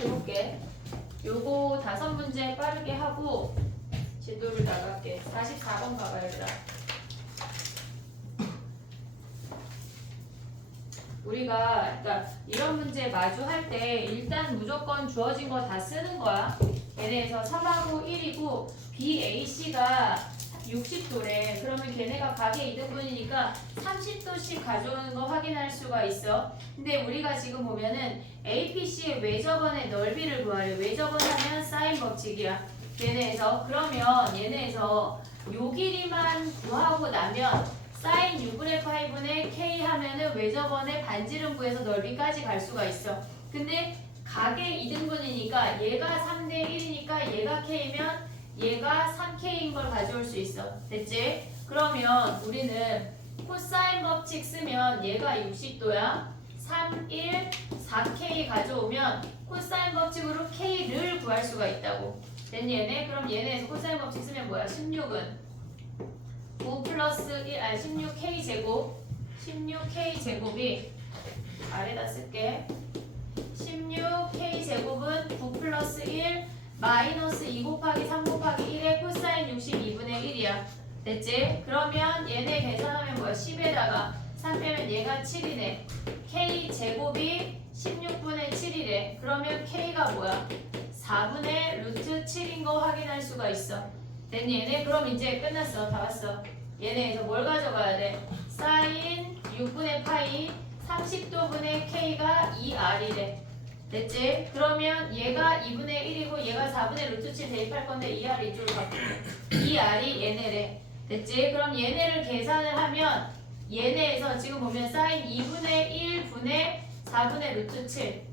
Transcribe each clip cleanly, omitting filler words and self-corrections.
해볼게. 요거 5문제 빠르게 하고 진도를 나갈게. 44번 봐봐 얘들아. 우리가 그러니까 이런 문제 마주할 때 일단 무조건 주어진 거 다 쓰는 거야. 얘네에서 3하고 1이고 BAC가 60도래. 그러면 걔네가 가계 2등분이니까 30도씩 가져오는 거 확인할 수가 있어. 근데 우리가 지금 보면은 APC의 외접원의 넓이를 구하래. 외접원 하면 사인 법칙이야. 얘네에서 그러면 얘네에서 요 길이만 구하고 나면 사인 6분의 8분의 K 하면은 외접원의 반지름 구해서 넓이까지 갈 수가 있어. 근데 가계 2등분이니까 얘가 3대 1이니까 얘가 K면 얘가 3K인 걸 가져올 수 있어. 됐지? 그러면 우리는 코사인 법칙 쓰면 얘가 60도야. 3, 1, 4K 가져오면 코사인 법칙으로 K를 구할 수가 있다고. 됐니 얘네? 그럼 얘네에서 코사인 법칙 쓰면 뭐야? 16은 9 플러스 1, 16K 제곱 16K 제곱이 아래다 쓸게. 16K 제곱은 9 플러스 1 마이너스 2 곱하기 3 곱하기 1의 코사인 62분의 1이야. 됐지? 그러면 얘네 계산하면 뭐야? 10에다가 3 빼면 얘가 7이네. K 제곱이 16분의 7이래. 그러면 K가 뭐야? 4분의 루트 7인 거 확인할 수가 있어. 됐니 얘네? 그럼 이제 끝났어. 다 봤어. 얘네에서 뭘 가져가야 돼? 사인 6분의 파이 30도분의 K가 2R이래. 됐지? 그러면 얘가 2분의 1이고 얘가 4분의 루트 7 대입할 건데 2R 이쪽으로 바꾸면 2R이 얘네래. 됐지? 그럼 얘네를 계산을 하면 얘네에서 지금 보면 사인 2분의 1분의 4분의 루트 7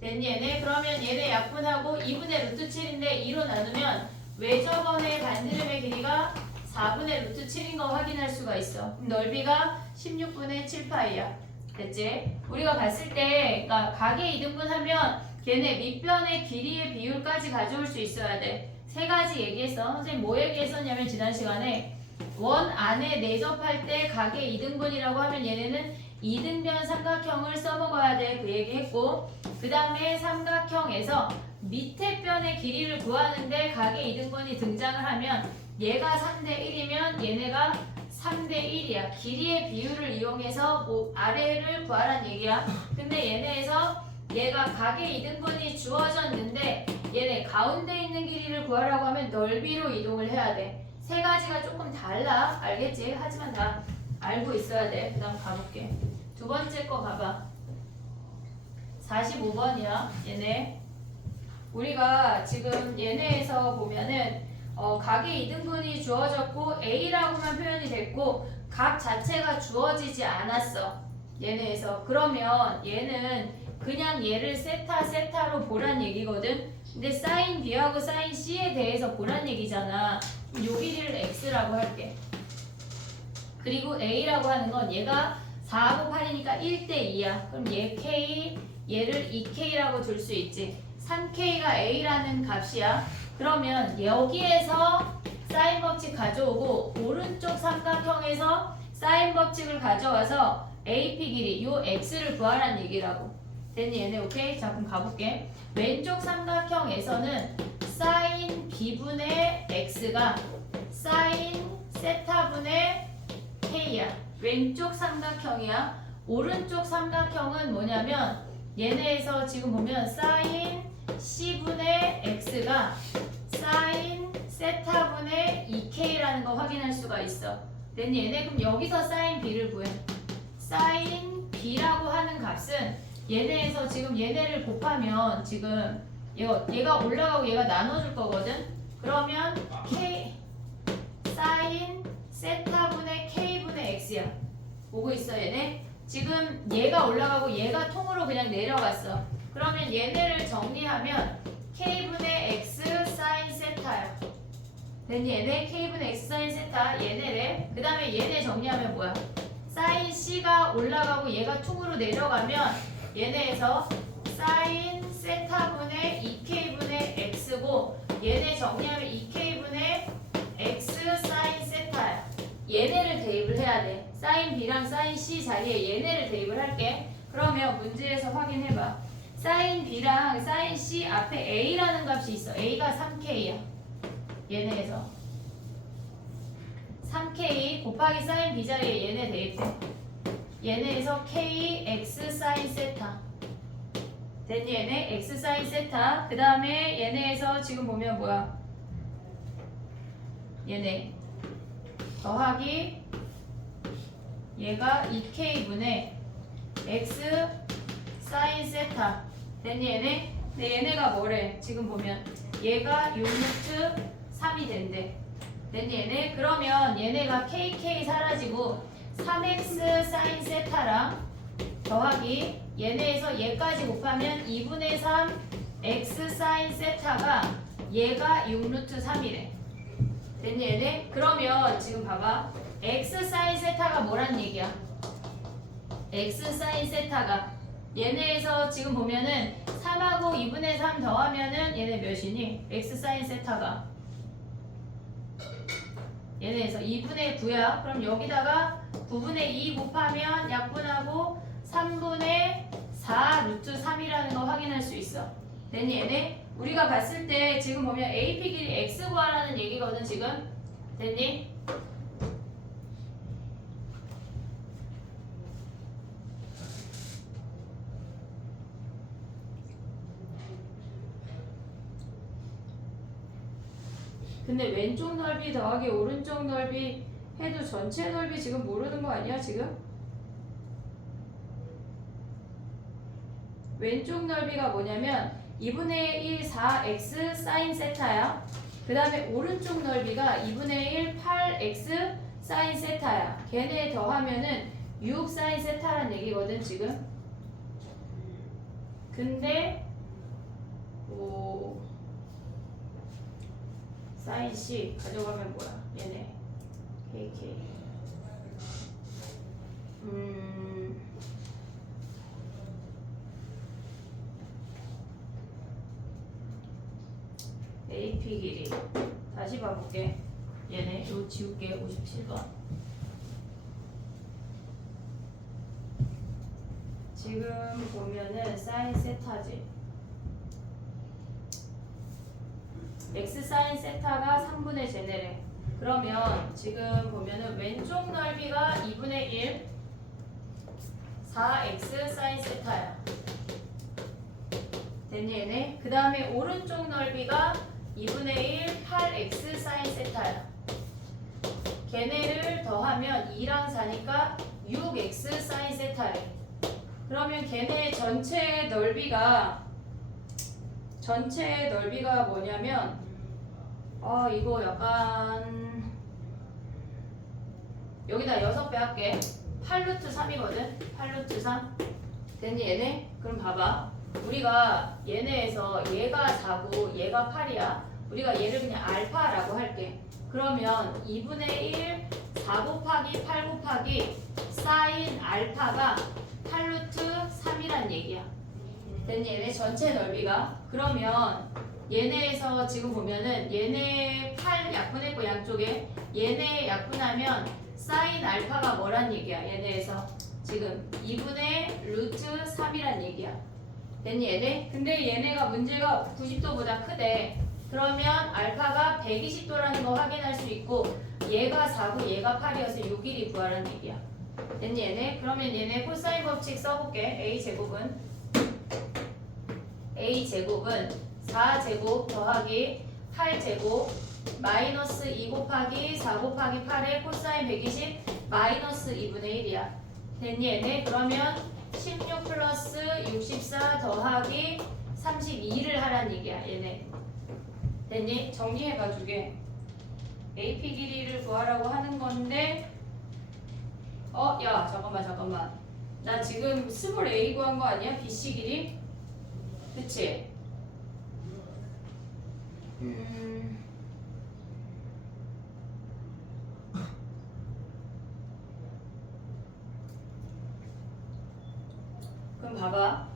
됐니 얘네? 그러면 얘네 약분하고 2분의 루트 7인데 2로 나누면 외접원의 반지름의 길이가 4분의 루트 7인 거 확인할 수가 있어. 그럼 넓이가 16분의 7파이야. 됐지? 우리가 봤을 때 그러니까 가계 2등분 하면 걔네 밑변의 길이의 비율까지 가져올 수 있어야 돼. 3가지 얘기했어. 선생님 뭐 얘기했었냐면 지난 시간에 원 안에 내접할 때 가계 2등분이라고 하면 얘네는 2등변 삼각형을 써먹어야 돼. 그 얘기했고 그 다음에 삼각형에서 밑에 변의 길이를 구하는데 가계 2등분이 등장을 하면 얘가 3대 1이면 얘네가 3대 1이야. 길이의 비율을 이용해서 뭐 아래를 구하란 얘기야. 근데 얘네에서 얘가 가계 2등분이 주어졌는데 얘네 가운데 있는 길이를 구하라고 하면 넓이로 이동을 해야 돼. 3가지가 조금 달라. 알겠지? 하지만 다 알고 있어야 돼. 그 다음 가볼게. 두 번째 거 가봐. 45번이야. 얘네. 우리가 지금 얘네에서 보면은 가계 2등분이 주어졌고 A라고만 표현이 됐고 각 자체가 주어지지 않았어. 얘네에서. 그러면 얘는 그냥 얘를 세타로 보란 얘기거든. 근데 사인 B하고 사인 C에 대해서 보란 얘기잖아. 요 길이를 X라고 할게. 그리고 A라고 하는 건 얘가 4하고 8이니까 1대 2야. 그럼 얘 K, 얘를 2K라고 둘 수 있지. 3K가 A라는 값이야. 그러면 여기에서 사인 법칙 가져오고 오른쪽 삼각형에서 사인 법칙을 가져와서 AP 길이 요 X를 구하라는 얘기라고. 됐니 얘네? 오케이? 자 그럼 가볼게. 왼쪽 삼각형에서는 사인 B분의 X가 사인 세타분의 K야. 왼쪽 삼각형이야. 오른쪽 삼각형은 뭐냐면 얘네에서 지금 보면 사인 C분의 X가 사인 세타분의 2K라는 거 확인할 수가 있어. 됐니 얘네? 그럼 여기서 사인 B를 구해. 사인 B라고 하는 값은 얘네에서 지금 얘네를 곱하면 지금 얘가 올라가고 얘가 나눠줄 거거든? 그러면 K 사인 세타분의 K분의 X야. 보고 있어 얘네? 지금 얘가 올라가고 얘가 통으로 그냥 내려갔어. 그러면 얘네를 정리하면 K분의 X 사인 세타야. 됐니 얘네? K분의 X 사인 세타 얘네래. 그 다음에 얘네 정리하면 뭐야? 사인 C가 올라가고 얘가 통으로 내려가면 얘네에서 사인 세타분의 2K분의 X고 얘네 정리하면 2K분의 X 사인 세타야. 얘네를 대입을 해야 돼. 사인 B랑 사인 C 자리에 얘네를 대입을 할게. 그러면 문제에서 확인해봐. 사인 B랑 사인 C 앞에 A라는 값이 있어. A가 3K야. 얘네에서 3K 곱하기 사인 B 자리에 얘네 대입해. 얘네에서 K X 사인 세타. 됐니? 얘네 X 사인 세타. 그 다음에 얘네에서 지금 보면 뭐야? 얘네 더하기 얘가 2K분의 X 사인 세타. 됐니? 얘네? 근데 얘네가 뭐래? 지금 보면 얘가 6루트 3이 된대. 됐니? 얘네? 그러면 얘네가 KK 사라지고 3X 사인 세타랑 더하기 얘네에서 얘까지 곱하면 2분의 3 X 사인 세타가 얘가 6루트 3이래. 됐니? 얘네? 그러면 지금 봐봐. X 사인 세타가 뭐란 얘기야? X 사인 세타가 얘네에서 지금 보면은 3하고 2분의 3 더하면은 얘네 몇이니? X 사인 세타가 얘네에서 2분의 9야. 그럼 여기다가 9분의 2 곱하면 약분하고 3분의 4 루트 3이라는 거 확인할 수 있어. 됐니? 얘네? 우리가 봤을 때 지금 보면 AP 길이 X 구하라는 얘기거든 지금. 됐니? 근데 왼쪽 넓이 더하기 오른쪽 넓이 해도 전체 넓이 지금 모르는 거 아니야 지금? 왼쪽 넓이가 뭐냐면 2분의 1 4x 사인 세타야. 그 다음에 오른쪽 넓이가 2분의 1 8x 사인 세타야. 걔네 더하면은 6 사인 세타란 얘기거든 지금. 근데 사인 C 가져가면 뭐야? 얘네 KK AP 길이 다시 봐볼게. 얘네 요 지울게. 57번 지금 보면은 사인 세타지. X 사인 세타가 3분의 제네래. 그러면 지금 보면은 왼쪽 넓이가 2분의 1 4x 사인 세타야. 됐니 얘네? 그 다음에 오른쪽 넓이가 2분의 1 8x 사인 세타야. 걔네를 더하면 2랑 4니까 6x 사인 세타래. 그러면 걔네 전체 넓이가 뭐냐면 이거 약간 여기다 6배 할게. 8루트 3이거든. 8루트 3. 됐니 얘네? 그럼 봐봐. 우리가 얘네에서 얘가 4고 얘가 8이야. 우리가 얘를 그냥 알파라고 할게. 그러면 2분의 1 4 곱하기 8 곱하기 사인 알파가 8루트 3이란 얘기야. 됐니 얘네 전체 넓이가. 그러면 얘네에서 지금 보면은 얘네 8 약분했고 양쪽에 얘네 약분하면 사인 알파가 뭐란 얘기야. 얘네에서 지금 2분의 루트 3이란 얘기야. 됐니 얘네? 근데 얘네가 문제가 90도보다 크대. 그러면 알파가 120도라는 거 확인할 수 있고 얘가 4고 얘가 8이어서 요 길이 구하라는 얘기야. 됐니 얘네? 그러면 얘네 코사인 법칙 써볼게. A제곱은 4제곱 더하기 8제곱 마이너스 2 곱하기 4 곱하기 8의 코사인 120 마이너스 2분의 1이야. 됐니 얘네? 그러면 16 플러스 64 더하기 32를 하란 얘기야 얘네. 됐니? 정리해가지고 AP 길이를 구하라고 하는 건데 야 잠깐만 나 지금 스몰 A 구한 거 아니야? BC 길이? 그치? 그럼 봐봐.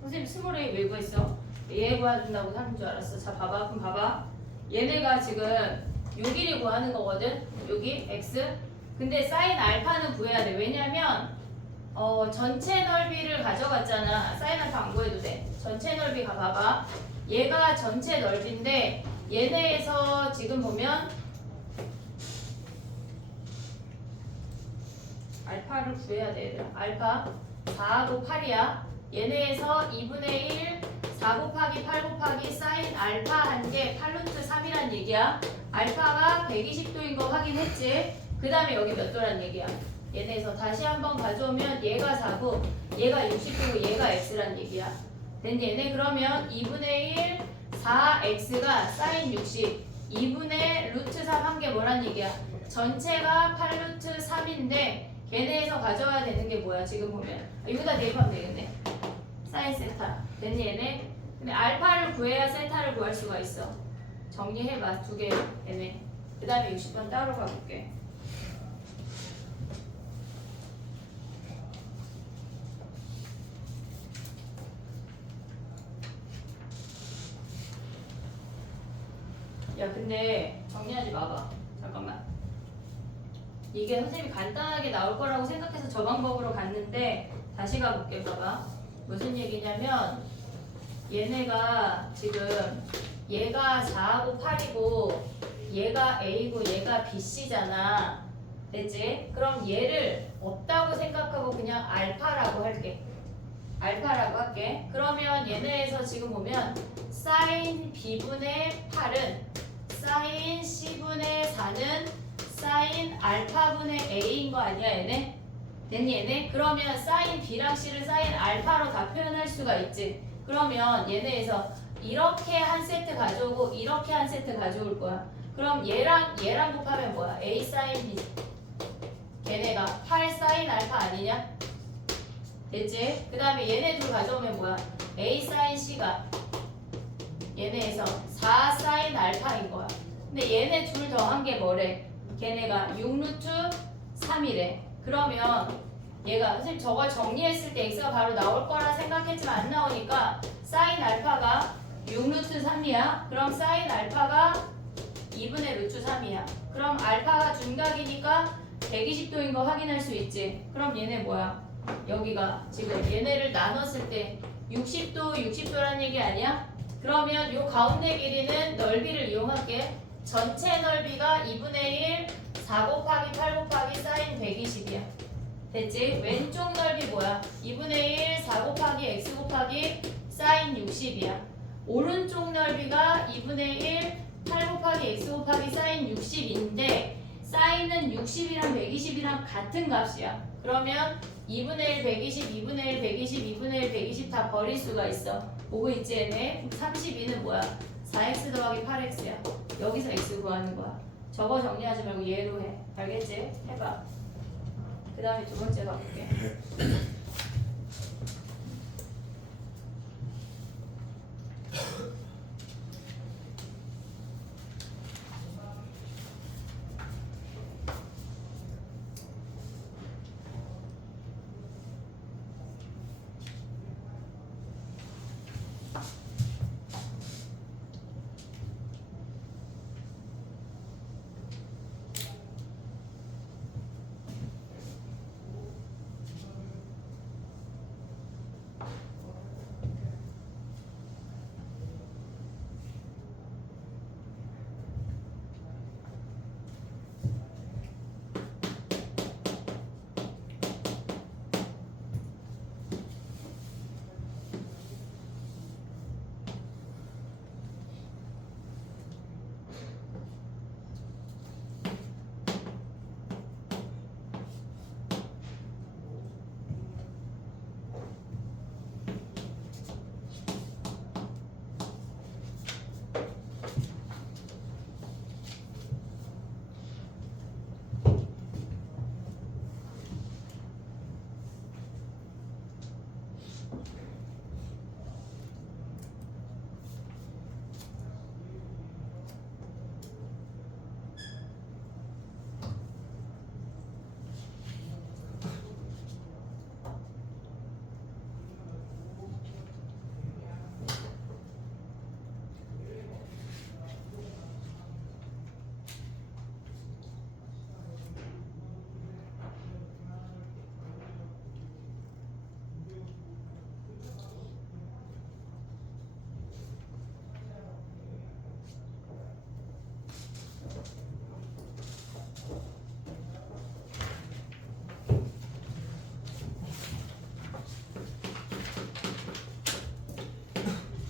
선생님 스몰 A 왜 구했어? 얘 구해준다고 하는 줄 알았어. 자 봐봐. 그럼 봐봐. 얘네가 지금 요 길이 구하는 거거든. 여기 X. 근데 사인 알파는 구해야 돼. 왜냐면 전체 넓이를 가져갔잖아. 사인 알파 안 구해도 돼. 전체 넓이 가봐봐. 얘가 전체 넓이인데 얘네에서 지금 보면 알파를 구해야 돼 얘들아. 알파 4하고 8이야. 얘네에서 2분의 1 4 곱하기 8 곱하기 사인 알파 한 게 8루트 3이란 얘기야. 알파가 120도인 거 확인했지? 그 다음에 여기 몇 도란 얘기야? 얘네에서 다시 한번 가져오면 얘가 4고 얘가 60도고 얘가 x란 얘기야. 된 얘네 그러면 2분의 1 4x가 사인 60 2분의 루트 3 한 게 뭐란 얘기야? 전체가 8루트 3인데 걔네에서 가져와야 되는 게 뭐야? 지금 보면 여기다 대입하면 되겠네. 사인 세타 됐니 얘네? 근데 알파를 구해야 세타를 구할 수가 있어. 정리해봐. 두 개 얘네. 그 다음에 60번 따로 가볼게. 야 근데 정리하지 마봐. 잠깐만. 이게 선생님이 간단하게 나올 거라고 생각해서 저 방법으로 갔는데 다시 가볼게. 봐봐. 무슨 얘기냐면 얘네가 지금 얘가 4하고 8이고 얘가 A고 얘가 BC잖아. 됐지? 그럼 얘를 없다고 생각하고 그냥 알파라고 할게. 알파라고 할게. 그러면 얘네에서 지금 보면 사인 B분의 8은 사인 C분의 4는 사인 알파분의 A인 거 아니야 얘네? 됐니 얘네? 그러면 사인 B랑 C를 사인 알파로 다 표현할 수가 있지. 그러면 얘네에서 이렇게 한 세트 가져오고 이렇게 한 세트 가져올 거야. 그럼 얘랑 곱하면 뭐야? A 사인 B. 걔네가 8 사인 알파 아니냐? 됐지? 그 다음에 얘네 둘 가져오면 뭐야? A 사인 C가 얘네에서 4 사인 알파인 거야. 근데 얘네 둘 더한 게 뭐래? 걔네가 6루트 3이래. 그러면 얘가 선생님 저걸 정리했을 때 x가 바로 나올 거라 생각했지만 안 나오니까 사인 알파가 6루트 3이야. 그럼 사인 알파가 2분의 루트 3이야. 그럼 알파가 중각이니까 120도인 거 확인할 수 있지. 그럼 얘네 뭐야? 여기가 지금 얘네를 나눴을 때 60도, 60도란 얘기 아니야? 그러면 요 가운데 길이는 넓이를 이용할게. 전체 넓이가 2분의 1 4 곱하기 8 곱하기 사인 120이야. 됐지? 왼쪽 넓이 뭐야? 2분의 1 4 곱하기 x 곱하기 사인 60이야. 오른쪽 넓이가 2분의 1 8 곱하기 x 곱하기 사인 60인데 사인은 60이랑 120이랑 같은 값이야. 그러면 2분의 1 120, 2분의 1 120, 2분의 1 120 다 버릴 수가 있어. 보고 있지 얘네? 32는 뭐야? 4x 더하기 8x야. 여기서 x 구하는 거야. 저거 정리하지 말고 얘로 해. 알겠지? 해봐. 그 다음에 두 번째 가볼게.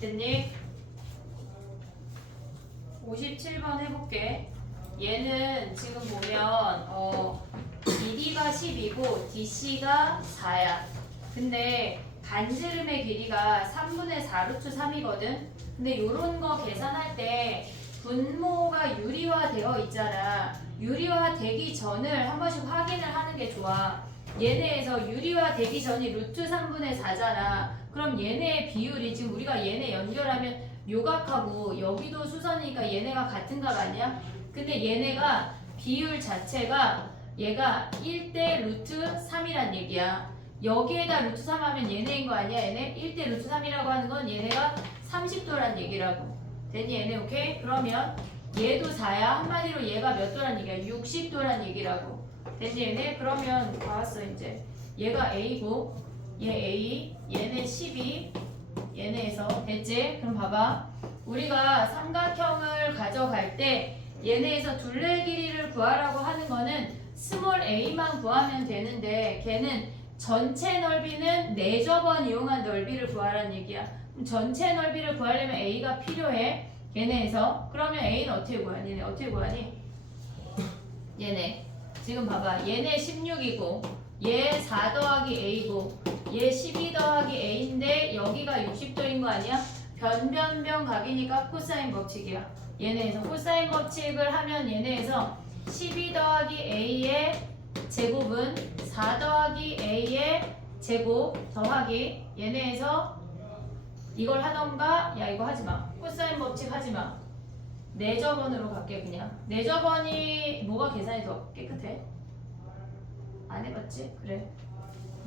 됐니? 57번 해볼게. 얘는 지금 보면 BD가 10이고 DC가 4야. 근데 반지름의 길이가 3분의 4 루트 3이거든. 근데 요런 거 계산할 때 분모가 유리화되어 있잖아. 유리화되기 전을 한 번씩 확인을 하는 게 좋아. 얘네에서 유리화되기 전이 루트 3분의 4잖아. 그럼 얘네의 비율이 지금 우리가 얘네 연결하면 요각하고 여기도 수선이니까 얘네가 같은 값 아니야? 근데 얘네가 비율 자체가 얘가 1대 루트 3이란 얘기야. 여기에다 루트 3 하면 얘네인 거 아니야? 얘네 1대 루트 3이라고 하는 건 얘네가 30도란 얘기라고. 됐니 얘네? 오케이? 그러면 얘도 4야. 한마디로 얘가 몇 도란 얘기야? 60도란 얘기라고. 됐니 얘네? 그러면 다 왔어 이제. 얘가 A고 얘 A, 얘네 12, 얘네에서 됐지? 그럼 봐봐. 우리가 삼각형을 가져갈 때 얘네에서 둘레 길이를 구하라고 하는 거는 스몰 a만 구하면 되는데 걔는 전체 넓이는 내접원 이용한 넓이를 구하라는 얘기야. 그럼 전체 넓이를 구하려면 a가 필요해. 얘네에서. 그러면 a는 어떻게 구하니? 얘네 어떻게 구하니? 얘네. 지금 봐봐. 얘네 16이고 얘 4 더하기 a고 얘 12 더하기 a인데 여기가 60도인 거 아니야? 변변변 각이니까 코사인 법칙이야. 얘네에서 코사인 법칙을 하면 얘네에서 12 더하기 a의 제곱은 4 더하기 a의 제곱 더하기 얘네에서 이걸 하던가 야 이거 하지마. 코사인 법칙 하지마. 내접원으로 갈게 그냥. 내접원이 뭐가 계산이 더 깨끗해? 안 해봤지? 그래.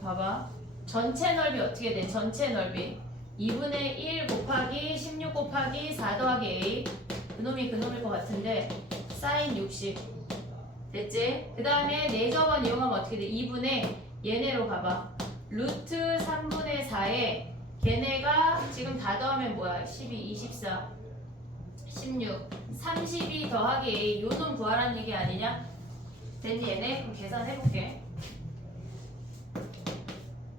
봐봐. 전체 넓이 어떻게 돼? 전체 넓이 2분의 1 곱하기 16 곱하기 4 더하기 a 그놈이 그놈일 것 같은데 사인 60 됐지? 그 다음에 내접원 이용하면 어떻게 돼? 2분의 얘네로 가봐. 루트 3분의 4에 걔네가 지금 다 더하면 뭐야? 12, 24 16 32 더하기 a 요놈 구하라는 얘기 아니냐? 됐니 얘네? 그럼 계산해볼게.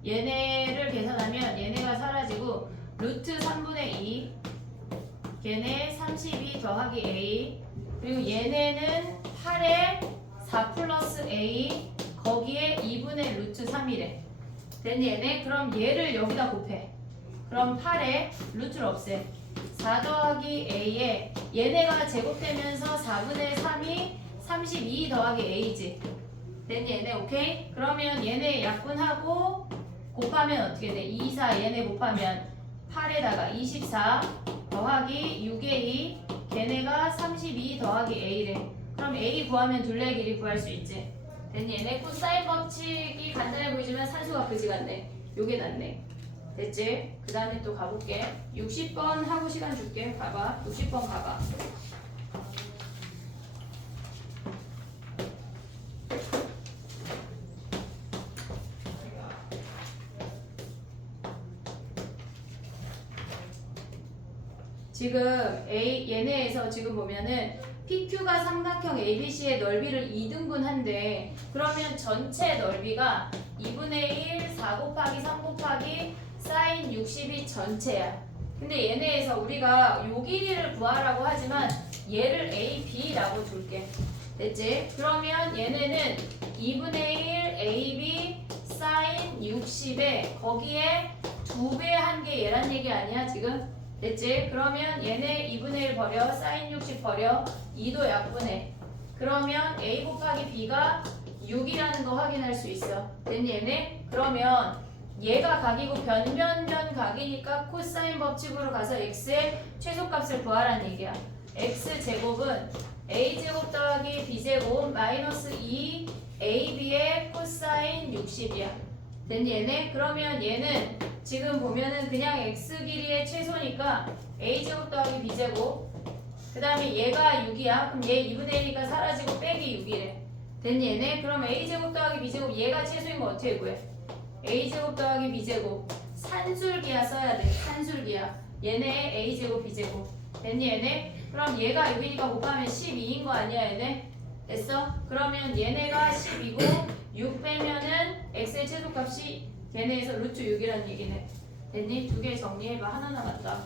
얘네를 계산하면 얘네가 사라지고 루트 3분의 2 걔네 32 더하기 a 그리고 얘네는 8에 4 플러스 a 거기에 2분의 루트 3이래. 됐니 얘네? 그럼 얘를 여기다 곱해. 그럼 8에 루트를 없애. 4 더하기 a에 얘네가 제곱되면서 4분의 3이 32 더하기 a지. 됐니 얘네? 오케이? 그러면 얘네 약분하고 곱하면 어떻게 돼? 2, 4 얘네 곱하면 8에다가 24 더하기 6a 걔네가 32 더하기 a래. 그럼 a 구하면 둘레 길이 구할 수 있지. 됐니 얘네? 코사인 법칙이 간단해 보이지만 산수가 그지 같네. 요게 낫네. 됐지? 그 다음에 또 가볼게. 60번 하고 시간 줄게. 봐봐. 60번 가봐. 지금 얘네에서 지금 보면은 PQ가 삼각형 ABC의 넓이를 2등분한데 그러면 전체 넓이가 2분의 1, 4 곱하기 3 곱하기 사인 60이 전체야. 근데 얘네에서 우리가 요 길이를 구하라고 하지만 얘를 A, B라고 둘게. 됐지? 그러면 얘네는 2분의 1 AB 사인 60에 거기에 2배 한 게 얘란 얘기 아니야 지금? 됐지? 그러면 얘네 2분의 1 버려 사인 60 버려 2도 약분해. 그러면 A 곱하기 B가 6이라는 거 확인할 수 있어. 됐니 얘네? 그러면 얘가 각이고 변변변 각이니까 코사인 법칙으로 가서 x의 최소값을 구하라는 얘기야. x제곱은 a제곱 더하기 b제곱 마이너스 2ab의 코사인 60이야. 됐니 얘네? 그러면 얘는 지금 보면은 그냥 x 길이의 최소니까 a제곱 더하기 b제곱 그 다음에 얘가 6이야. 그럼 얘 2분의 1이니까 사라지고 빼기 6이래. 됐니 얘네? 그럼 a제곱 더하기 b제곱 얘가 최소인 거 어떻게 구해? a제곱 더하기 b제곱 산술기야 써야 돼. 산술기야. 얘네 a제곱 b제곱 됐니 얘네? 그럼 얘가 6이니까 곱하면 12인 거 아니야 얘네? 됐어? 그러면 얘네가 10이고 6 빼면은 x의 최소값이 걔네에서 루트 6이라는 얘기네. 됐니? 두 개 정리해봐. 하나 남았다.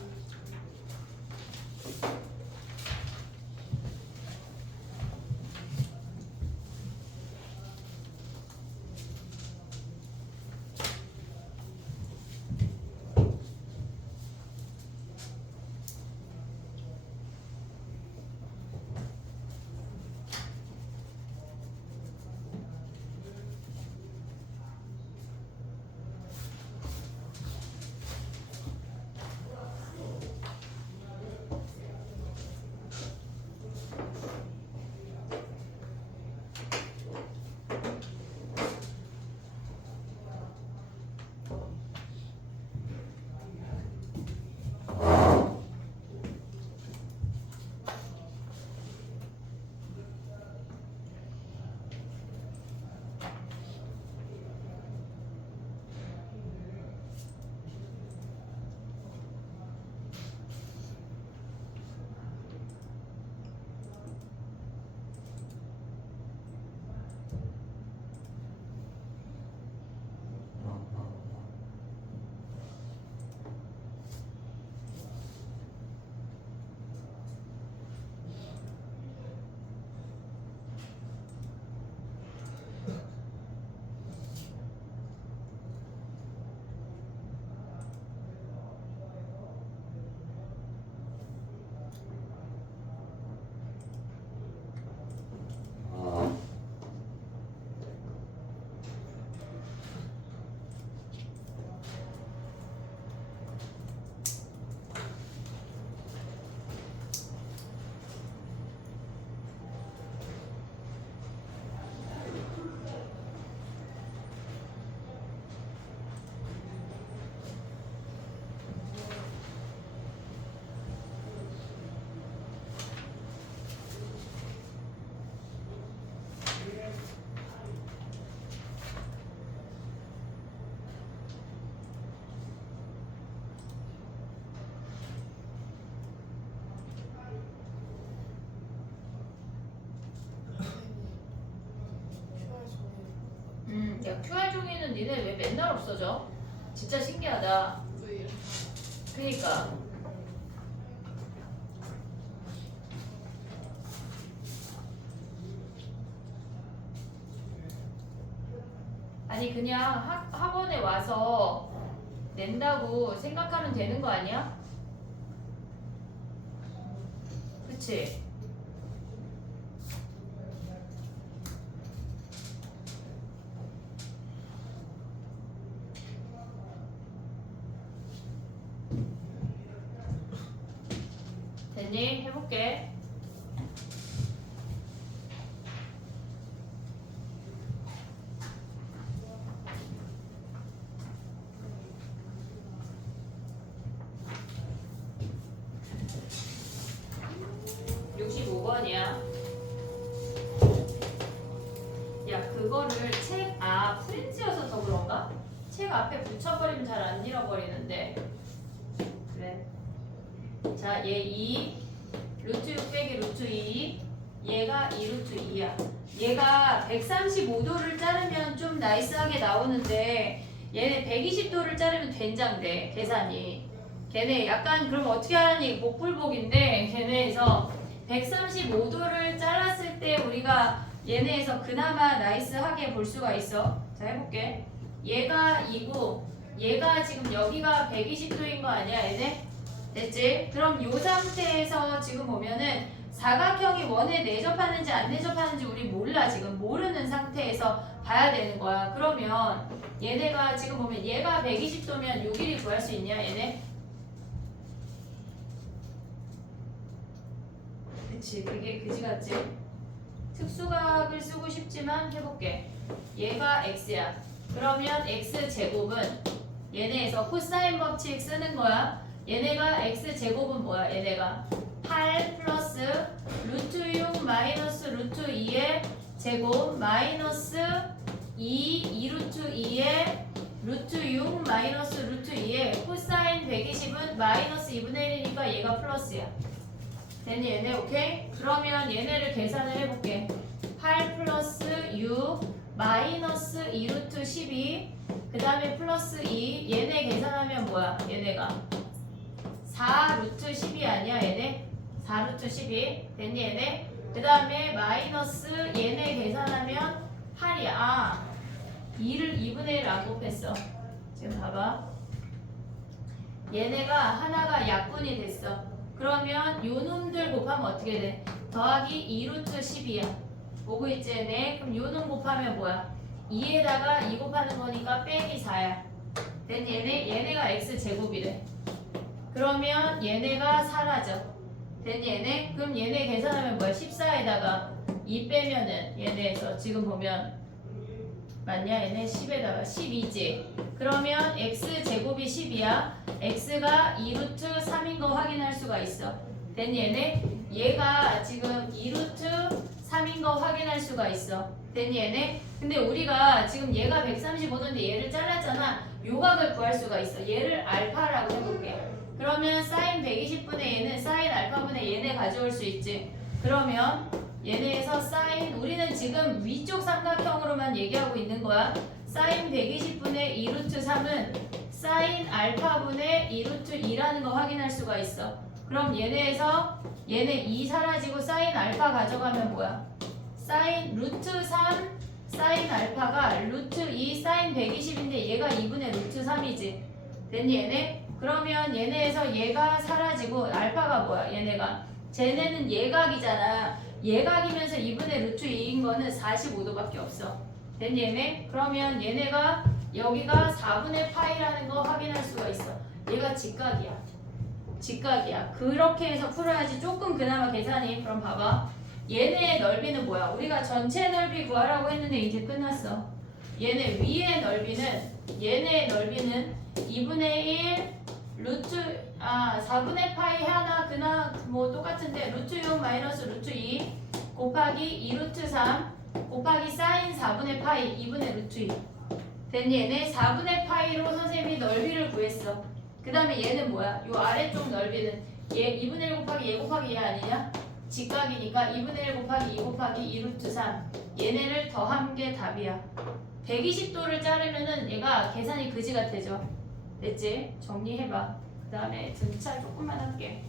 야, QR 종이는 니네 왜 맨날 없어져? 진짜 신기하다. 왜? 그니까. 아니 그냥 학원에 와서 낸다고 생각하면 되는 거 아니야? 그치? 됐니? 해볼게. 야, 그거를 프린트여서 더 그런가? 책 앞에 붙여버리면 잘 안 잃어버리는데. 그래. 자, 얘 2, 루트 6 빼기 루트 2, 얘가 2 루트 2야. 얘가 135도를 자르면 좀 나이스하게 나오는데 얘네 120도를 자르면 된장돼, 계산이. 걔네 약간 그럼 어떻게 하라니 복불복인데 걔네에서 135도를 잘랐을 때 우리가 얘네에서 그나마 나이스하게 볼 수가 있어. 자, 해볼게. 얘가 2고 얘가 지금 여기가 120도인 거 아니야, 얘네? 됐지? 그럼 이 상태에서 지금 보면은 사각형이 원에 내접하는지 안 내접하는지 우리 몰라. 지금 모르는 상태에서 봐야 되는 거야. 그러면 얘네가 지금 보면 얘가 120도면 요 길이 구할 수 있냐, 얘네? 그치, 그게 그지 같지? 특수각을 쓰고 싶지만 해볼게. 얘가 x야. 그러면 x제곱은 얘네에서 코사인 법칙 쓰는 거야. 얘네가 x제곱은 뭐야? 얘네가 8 플러스 루트 6 마이너스 루트 2의 제곱 마이너스 2 루트 2의 루트 6 마이너스 루트 2의 코사인 120은 마이너스 2분의 1이니까 얘가 플러스야. 됐니 얘네? 오케이? 그러면 얘네를 계산을 해볼게. 8 플러스 6 마이너스 2 루트 12 그 다음에 플러스 2 얘네 계산하면 뭐야? 얘네가 4 루트 12 아니야 얘네? 4루트 12 됐니 얘네? 그 다음에 마이너스 얘네 계산하면 8이야. 아 2분의 1을 안 곱했어. 지금 봐봐. 얘네가 하나가 약분이 됐어. 그러면 요 놈들 곱하면 어떻게 돼? 더하기 2루트 10이야. 오고 있지 얘네? 그럼 요 놈 곱하면 뭐야? 2에다가 2 곱하는 거니까 빼기 4야. 된 얘네가 x제곱이래. 그러면 얘네가 사라져. 된 얘네? 그럼 얘네 계산하면 뭐야? 14에다가 2 빼면은 얘네에서 지금 보면 맞냐? 얘네 10에다가 12지. 그러면 x제곱이 10이야. x가 2루트 3인 거 확인할 수가 있어. 된 얘네? 얘가 지금 2루트 3인 거 확인할 수가 있어. 된 얘네? 근데 우리가 지금 얘가 135도인데 얘를 잘랐잖아. 요각을 구할 수가 있어. 얘를 알파라고 해볼게. 그러면 사인 120분의 얘는 사인 알파분의 얘네 가져올 수 있지. 그러면 얘네에서 사인 우리는 지금 위쪽 삼각형으로만 얘기하고 있는 거야. 사인 120분의 2루트 3은 사인 알파분의 2루트 2라는 거 확인할 수가 있어. 그럼 얘네에서 얘네 2 사라지고 사인 알파 가져가면 뭐야? 사인 루트 3 사인 알파가 루트 2 사인 120인데 얘가 2분의 루트 3이지. 됐니 얘네? 그러면 얘네에서 얘가 사라지고 알파가 뭐야? 얘네가 쟤네는 예각이잖아. 예각이면서 2분의 루트 2인 거는 45도밖에 없어. 됐니 얘네? 그러면 얘네가 여기가 4분의 파이라는 거 확인할 수가 있어. 얘가 직각이야. 직각이야. 그렇게 해서 풀어야지 조금 그나마 계산이. 그럼 봐봐. 얘네의 넓이는 뭐야? 우리가 전체 넓이 구하라고 했는데 이제 끝났어. 얘네 위의 넓이는 얘네의 넓이는 2분의 1 루트 4분의 파이 하나 그나 뭐 똑같은데 루트 6 마이너스 루트 2 곱하기 2루트 3 곱하기 사인 4분의 파이 2분의 루트 2 됐니 얘네? 4분의 파이로 선생님이 넓이를 구했어. 그 다음에 얘는 뭐야? 요 아래쪽 넓이는 얘 2분의 1 곱하기 얘 곱하기 얘 아니냐? 직각이니까 2분의 1 곱하기 2 곱하기 2루트 3 얘네를 더한 게 답이야. 120도를 자르면은 얘가 계산이 그지 같아져. 됐지? 정리해봐. 그 다음에 등차 조금만 할게.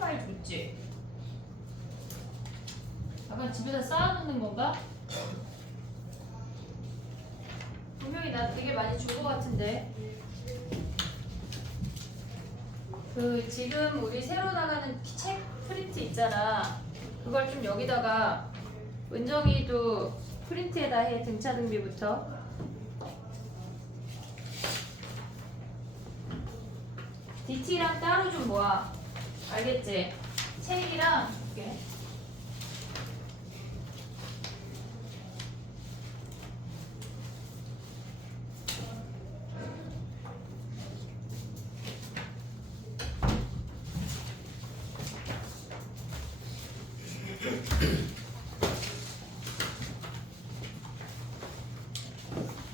파일 줬지? 약간 집에다 쌓아놓는 건가? 분명히 나 되게 많이 준 것 같은데. 그 지금 우리 새로 나가는 책 프린트 있잖아. 그걸 좀 여기다가 은정이도 프린트에다 해. 등차 등비부터. DT랑 따로 좀 모아. 알겠지? 책이랑 이렇게.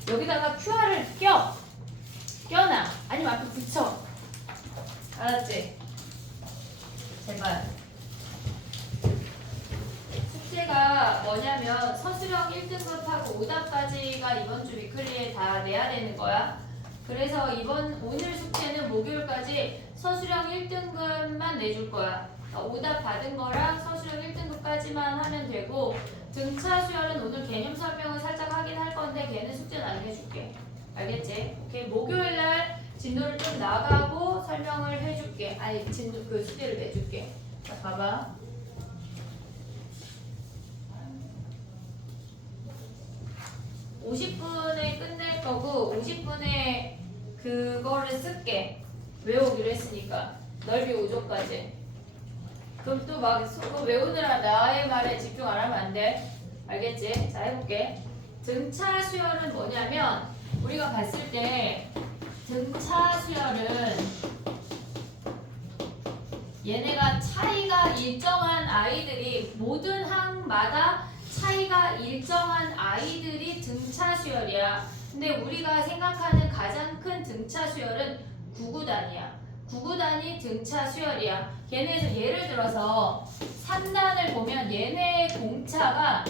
여기다가 QR을 껴. 껴놔. 아니면 앞에 붙여. 알았지? 제발. 숙제가 뭐냐면 서술형 1등급하고 오답까지가 이번 주 위클리에 다 내야 되는 거야. 그래서 오늘 숙제는 목요일까지 서술형 1등급만 내줄 거야. 오답 받은 거랑 서술형 1등급까지만 하면 되고 등차 수열은 오늘 개념 설명을 살짝 하긴 할 건데 걔는 숙제는 안 내줄게. 알겠지? 오케이. 목요일날 진도를 좀 나가고 설명을 해줄게. 아니 진도 그 숙제를 내줄게. 자 봐봐. 50분에 끝낼 거고 50분에 그거를 쓸게. 외우기로 했으니까 넓이 5조까지. 그럼 또 막 그거 외우느라 나의 말에 집중 안 하면 안 돼. 알겠지? 자 해볼게. 등차 수열은 뭐냐면 우리가 봤을 때 등차 수열은 얘네가 차이가 일정한 아이들이 모든 항마다 차이가 일정한 아이들이 등차 수열이야. 근데 우리가 생각하는 가장 큰 등차 수열은 9구단이야. 9구단이 등차 수열이야. 걔네에서 예를 들어서 3단을 보면 얘네의 공차가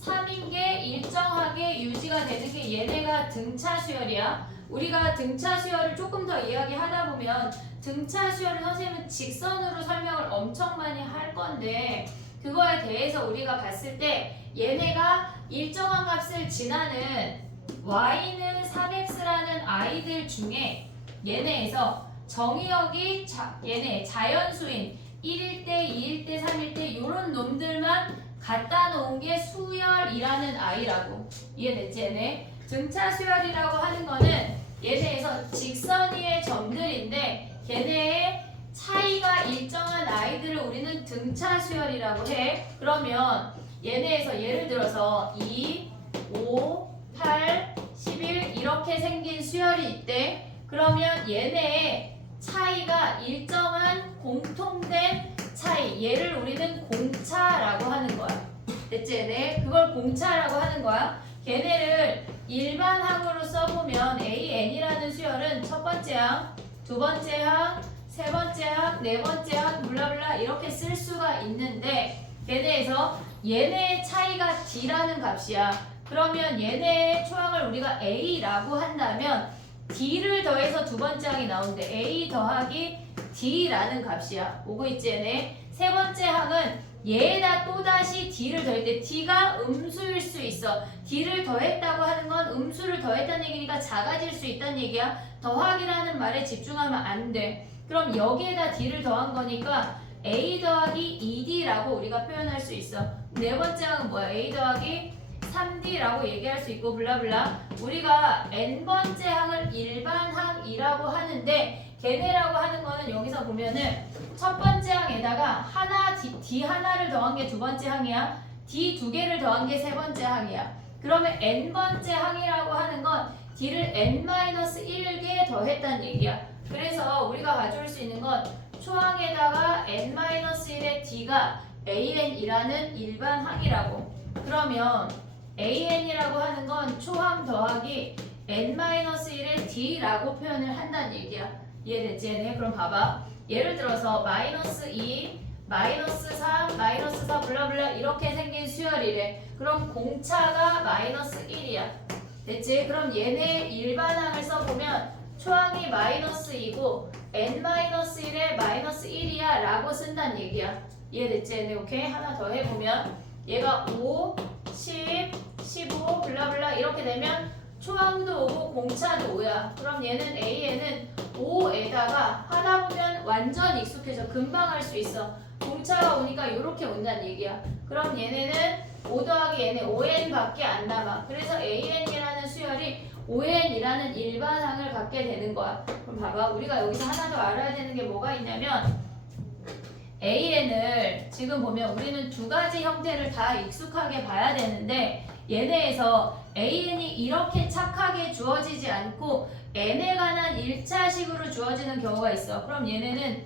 3인 게 일정하게 유지가 되는 게 얘네가 등차 수열이야. 우리가 등차 수열을 조금 더 이야기하다 보면 등차 수열을 선생님은 직선으로 설명을 엄청 많이 할 건데 그거에 대해서 우리가 봤을 때 얘네가 일정한 값을 지나는 y는 3x라는 아이들 중에 얘네에서 정의역이 얘네 자연수인 1일 때, 2일 때, 3일 때 이런 놈들만 갖다 놓은 게 수열이라는 아이라고. 이해됐지 얘네? 등차 수열이라고 하는 거는 얘네에서 직선 위의 점들인데 걔네의 차이가 일정한 아이들을 우리는 등차 수열이라고 해. 그러면 얘네에서 예를 들어서 2, 5, 8, 11 이렇게 생긴 수열이 있대. 그러면 얘네의 차이가 일정한 공통된 차이 얘를 우리는 공차라고 하는 거야. 됐지 얘네? 그걸 공차라고 하는 거야. 걔네를 일반항으로 써보면 AN이라는 수열은 첫 번째 항, 두 번째 항, 세 번째 항, 네 번째 항 블라블라 이렇게 쓸 수가 있는데 걔네에서 얘네의 차이가 D라는 값이야. 그러면 얘네의 초항을 우리가 A라고 한다면 D를 더해서 두 번째 항이 나오는데 A 더하기 D라는 값이야. 오고 있지 얘네? 세 번째 항은 얘에다 또다시 D를 더할 때 D가 음수일 수 있어. D를 더했다고 하는 건 음수를 더했다는 얘기니까 작아질 수 있다는 얘기야. 더하기라는 말에 집중하면 안 돼. 그럼 여기에다 D를 더한 거니까 A 더하기 2D라고 우리가 표현할 수 있어. 네 번째 항은 뭐야? A 더하기 3D라고 얘기할 수 있고 블라블라. 우리가 n번째 항을 일반항이라고 하는데 걔네라고 하는 거는 여기서 보면은 첫 번째 항에다가 하나 D 하나를 더한 게 두 번째 항이야. D 두 개를 더한 게 세 번째 항이야. 그러면 n번째 항이라고 하는 건 D를 n-1개 더했다는 얘기야. 그래서 우리가 가져올 수 있는 건 초항에다가 n-1의 D가 AN이라는 일반항이라고. 그러면 AN이라고 하는 건 초항 더하기 n-1의 D라고 표현을 한다는 얘기야. 이해됐지? 얘네? 그럼 봐봐. 예를 들어서 마이너스 2, 마이너스 3, 마이너스 4 블라블라 이렇게 생긴 수열이래. 그럼 공차가 마이너스 1이야. 됐지? 그럼 얘네 일반항을 써보면 초항이 마이너스 2고 n-1의 마이너스 1이야 라고 쓴다는 얘기야. 이해됐지? 얘네? 오케이? 하나 더 해보면 얘가 5, 10, 15 블라블라 이렇게 되면 초항도 5고 공차도 5야. 그럼 얘는 AN은 5에다가 하다 보면 완전 익숙해져. 금방 할 수 있어. 공차가 오니까 이렇게 온다는 얘기야. 그럼 얘네는 5 더하기 얘네 5n 밖에 안 남아. 그래서 AN이라는 수열이 5n이라는 일반항을 갖게 되는 거야. 그럼 봐봐. 우리가 여기서 하나 더 알아야 되는 게 뭐가 있냐면 AN을 지금 보면 우리는 두 가지 형태를 다 익숙하게 봐야 되는데 얘네에서 AN이 이렇게 착하게 주어지지 않고 N에 관한 1차식으로 주어지는 경우가 있어. 그럼 얘네는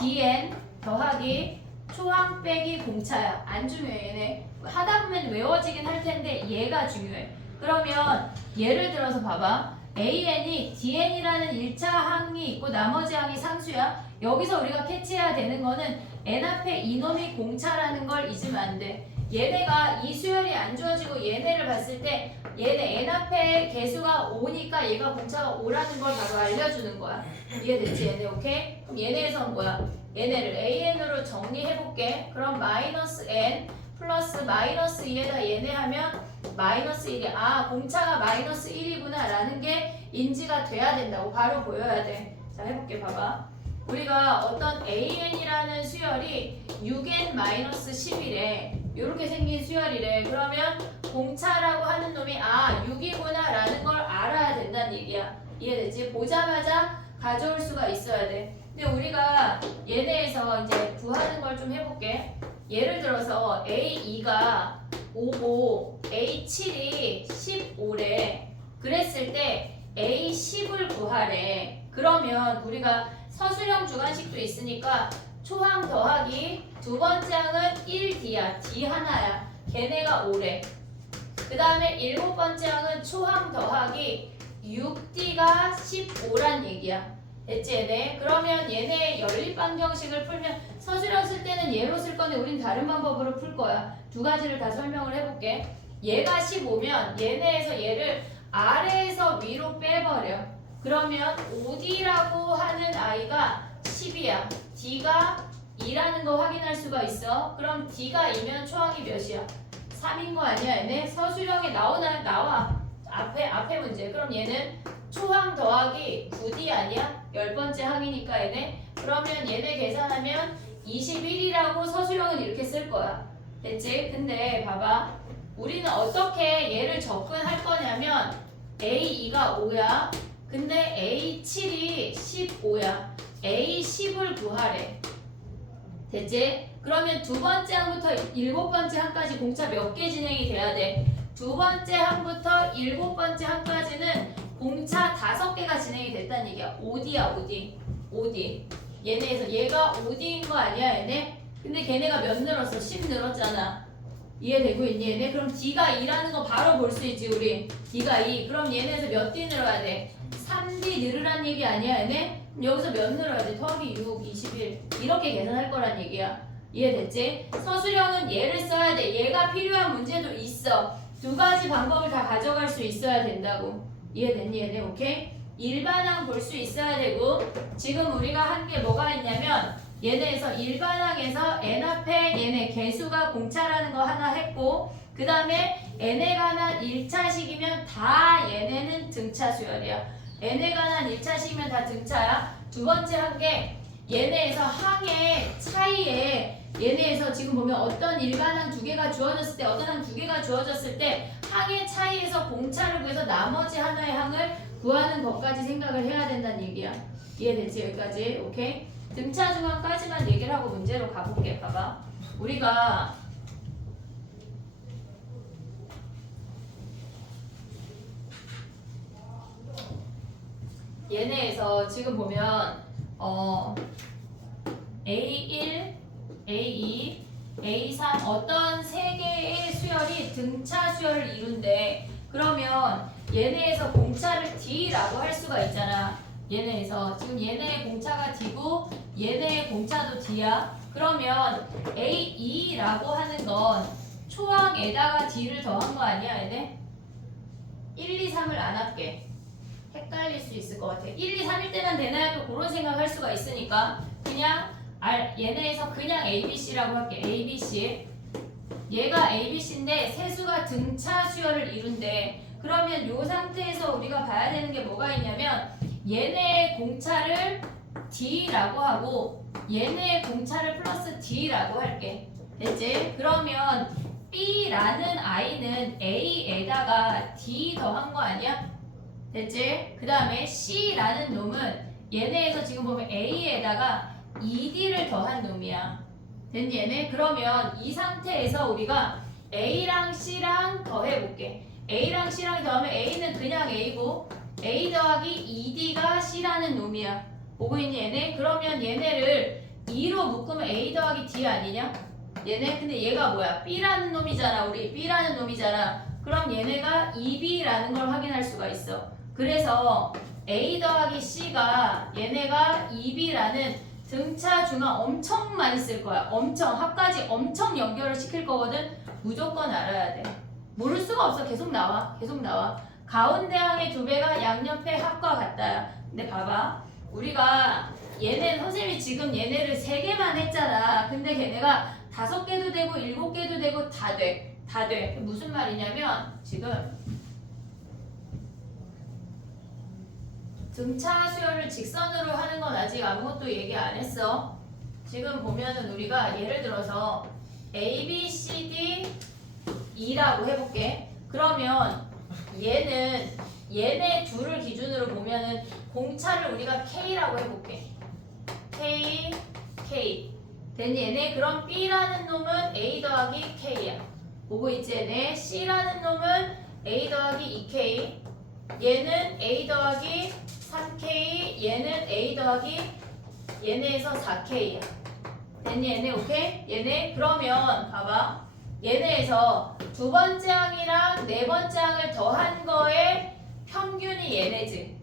DN 더하기 초항 빼기 공차야. 안 중요해 얘네. 하다 보면 외워지긴 할 텐데 얘가 중요해. 그러면 예를 들어서 봐봐. AN이 DN이라는 1차 항이 있고 나머지 항이 상수야. 여기서 우리가 캐치해야 되는 거는 N 앞에 이놈이 공차라는 걸 잊으면 안 돼. 얘네가 이 수열이 안 주어지고 얘네를 봤을 때 얘네 N 앞에 개수가 5니까 얘가 공차가 5라는 걸 바로 알려주는 거야. 이해됐지? 얘네 오케이? 그럼 얘네에서는 뭐야? 얘네를 AN으로 정리해볼게. 그럼 마이너스 N 플러스 마이너스 2에다 얘네 하면 마이너스 1이야. 아, 공차가 마이너스 1이구나 라는 게 인지가 돼야 된다고 바로 보여야 돼. 자, 해볼게. 봐봐. 우리가 어떤 AN이라는 수열이 6N-10이래. 이렇게 생긴 수열이래. 그러면 공차라고 하는 놈이 6이구나 라는 걸 알아야 된다는 얘기야. 이해되지? 보자마자 가져올 수가 있어야 돼. 근데 우리가 얘네에서 이제 구하는 걸 좀 해볼게. 예를 들어서 A2가 5고 A7이 15래. 그랬을 때 A10을 구하래. 그러면 우리가 서술형 주관식도 있으니까 초항 더하기 두 번째 항은 1D야. D 하나야. 걔네가 5래. 그 다음에 일곱 번째 항은 초항 더하기 6D가 15란 얘기야. 됐지 얘네? 그러면 얘네 연립방정식을 풀면 서술형 쓸 때는 얘로 쓸 건데 우린 다른 방법으로 풀 거야. 두 가지를 다 설명을 해볼게. 얘가 15면 얘네에서 얘를 아래에서 위로 빼버려. 그러면 5D라고 하는 아이가 10이야. D가 2라는 거 확인할 수가 있어. 그럼 D가 2면 초항이 몇이야? 3인 거 아니야 얘네? 서술형에 나와. 앞에 문제. 그럼 얘는 초항 더하기 9D 아니야? 10번째 항이니까 얘네. 그러면 얘네 계산하면 21이라고 서술형은 이렇게 쓸 거야. 됐지? 근데 봐봐. 우리는 어떻게 얘를 접근할 거냐면 A2가 5야. 근데 A7이 15야. A10을 구하래. 됐지? 그러면 두 번째 항부터 일곱 번째 항까지 공차 몇 개 진행이 돼야 돼? 두 번째 항부터 일곱 번째 항까지는 공차 5개가 진행이 됐다는 얘기야. 5D야 5D. 얘네에서 얘가 5D인 거 아니야 얘네? 근데 걔네가 몇 늘었어? 10 늘었잖아. 이해되고 있니 얘네? 그럼 D가 2라는 거 바로 볼 수 있지 우리. D가 2. 그럼 얘네에서 몇 D 늘어야 돼? 3D 늘으란 얘기 아니야 얘네? 그럼 여기서 몇 늘어야 돼? 더하기 6, 21. 이렇게 계산할 거란 얘기야. 이해됐지? 서술형은 얘를 써야 돼. 얘가 필요한 문제도 있어. 두 가지 방법을 다 가져갈 수 있어야 된다고. 이해됐니 얘네? 오케이? 일반항 볼 수 있어야 되고 지금 우리가 한 게 뭐가 있냐면 얘네에서 일반항에서 n 앞에 얘네 개수가 공차라는 거 하나 했고 그 다음에 n에 관한 1차식이면 다 얘네는 등차 수열이야. n에 관한 1차식이면 다 등차야. 두 번째 한 게 얘네에서 항의 차이에 얘네에서 지금 보면 어떤 일반항 두 개가 주어졌을 때 어떤 항 두 개가 주어졌을 때 항의 차이에서 공차를 구해서 나머지 하나의 항을 구하는 것까지 생각을 해야 된다는 얘기야. 이해됐지? 여기까지? 오케이? 등차 중항까지만 얘기를 하고 문제로 가볼게. 봐봐. 우리가 얘네에서 지금 보면 A1, A2, A3 어떤 세 개의 수열이 등차 수열을 이룬대. 그러면 얘네에서 공차를 D라고 할 수가 있잖아. 얘네에서 지금 얘네의 공차가 D고 얘네의 공차도 D야. 그러면 A2라고 하는 건 초항에다가 D를 더한 거 아니야 얘네? 1, 2, 3을 안 할게. 헷갈릴 수 있을 것 같아. 1, 2, 3일 때만 되나요? 또 그런 생각할 수가 있으니까 그냥 얘네에서 그냥 ABC라고 할게. ABC. 얘가 ABC인데 세수가 등차 수열을 이룬대. 그러면 이 상태에서 우리가 봐야 되는 게 뭐가 있냐면 얘네의 공차를 D라고 하고 얘네의 공차를 플러스 D라고 할게. 됐지? 그러면 B라는 I는 A에다가 D 더한 거 아니야? 됐지? 그 다음에 C라는 놈은 얘네에서 지금 보면 A에다가 2D를 더한 놈이야. 됐니 얘네? 그러면 이 상태에서 우리가 A랑 C랑 더해볼게. A랑 C랑 더하면 A는 그냥 A고 A 더하기 2D가 C라는 놈이야. 보고 있니 얘네? 그러면 얘네를 2로 묶으면 A 더하기 D 아니냐? 얘네? 근데 얘가 뭐야? B라는 놈이잖아. 우리 B라는 놈이잖아. 그럼 얘네가 2B라는 걸 확인할 수가 있어. 그래서 A 더하기 C가 얘네가 2B라는 등차 중앙 엄청 많이 쓸 거야. 엄청 합까지 엄청 연결을 시킬 거거든. 무조건 알아야 돼. 모를 수가 없어. 계속 나와. 계속 나와. 가운데 항의 2배가 양옆의 합과 같다야. 근데 봐봐. 우리가 얘네 선생님이 지금 얘네를 3개만 했잖아. 근데 걔네가 5개도 되고 7개도 되고 다 돼. 다 돼. 무슨 말이냐면 지금 등차 수열을 직선으로 하는 건 아직 아무것도 얘기 안 했어. 지금 보면은 우리가 예를 들어서 A, B, C, D, E라고 해볼게. 그러면 얘네 둘을 기준으로 보면은 공차를 우리가 K라고 해볼게. K, K. 됐니? 얘네 그럼 B라는 놈은 A 더하기 K야. 보고 있지 얘네? C라는 놈은 A 더하기 2K. 얘는 A 더하기 3K. 얘는 A 더하기 얘네에서 4K야. 됐니? 얘네 오케이? 얘네 그러면 봐봐. 얘네에서 두 번째 항이랑 네 번째 항을 더한 거의 평균이 얘네지.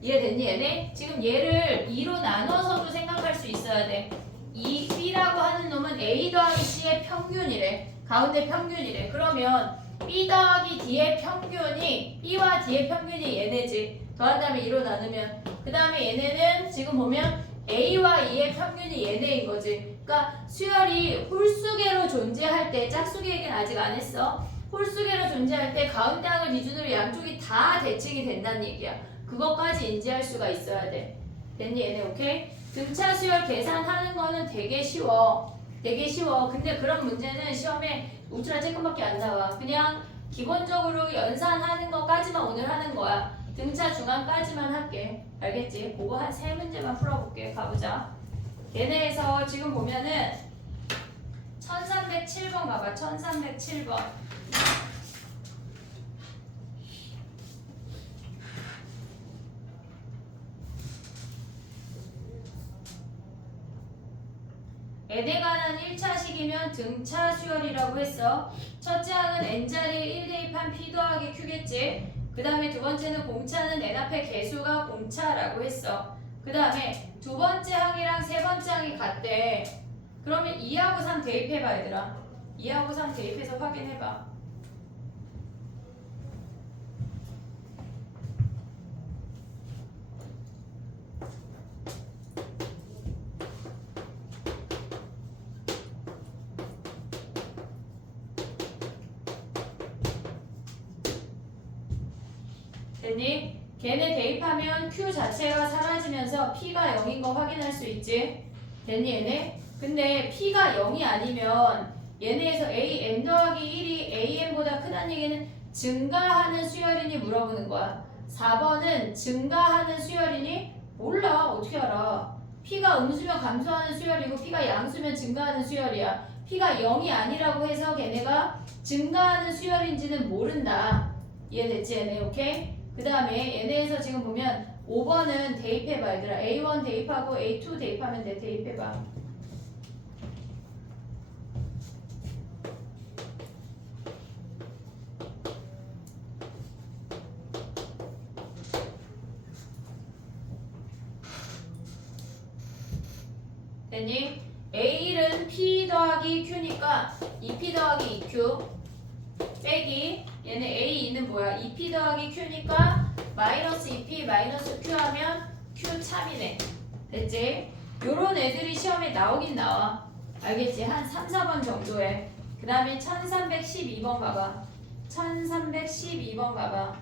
이해됐니? 얘네? 지금 얘를 2로 나눠서도 생각할 수 있어야 돼. 이 B라고 하는 놈은 A 더하기 C의 평균이래. 가운데 평균이래. 그러면 B 더하기 D의 평균이 B와 D의 평균이 얘네지. 더한 다음에 2로 나누면 그 다음에 얘네는 지금 보면 A와 E의 평균이 얘네인 거지. 그러니까 수열이 홀수계로 존재할 때 짝수계 얘기는 아직 안 했어. 홀수계로 존재할 때 가운데 항을 기준으로 양쪽이 다 대칭이 된다는 얘기야. 그것까지 인지할 수가 있어야 돼. 됐니 얘네 오케이? 등차 수열 계산하는 거는 되게 쉬워. 되게 쉬워. 근데 그런 문제는 시험에 울트라 쬐끔밖에 안 나와. 그냥 기본적으로 연산하는 것까지만 오늘 하는 거야. 등차 중앙까지만 할게. 알겠지? 그거 한 3문제만 풀어볼게. 가보자. 얘네에서 지금 보면은 1307번 봐봐. 1307번. n에 관한 1차식이면 등차 수열이라고 했어. 첫째 항은 n자리에 1 대입한 p 더하기 q겠지. 그 다음에 두 번째는 공차는 n 앞에 개수가 공차라고 했어. 그 다음에 두 번째 항이랑 세 번째 항이 같대. 그러면 2하고 3 대입해봐 얘들아. 2하고 3 대입해서 확인해봐. 됐니? 걔네 대입하면 Q 자체가 사라지면서 P가 0인 거 확인할 수 있지? 됐니 얘네? 근데 P가 0이 아니면 얘네에서 AM 더하기 1이 AM보다 크다는 얘기는 증가하는 수열이니 물어보는 거야. 4번은 증가하는 수열이니? 몰라. 어떻게 알아? P가 음수면 감소하는 수열이고 P가 양수면 증가하는 수열이야. P가 0이 아니라고 해서 걔네가 증가하는 수열인지는 모른다. 이해됐지 얘네? 오케이? 그 다음에 얘네에서 지금 보면 5번은 대입해봐 얘들아. A1 대입하고 A2 대입하면 돼. 대입해봐. 됐니? A1은 P 더하기 Q니까 2P 더하기 2Q 빼기 얘네 A2는 뭐야? 2P 더하기 Q니까 마이너스 2P 마이너스 Q 하면 Q 참이네. 됐지? 요런 애들이 시험에 나오긴 나와. 알겠지? 한 3, 4번 정도에. 그 다음에 1312번 봐봐. 1312번 봐봐.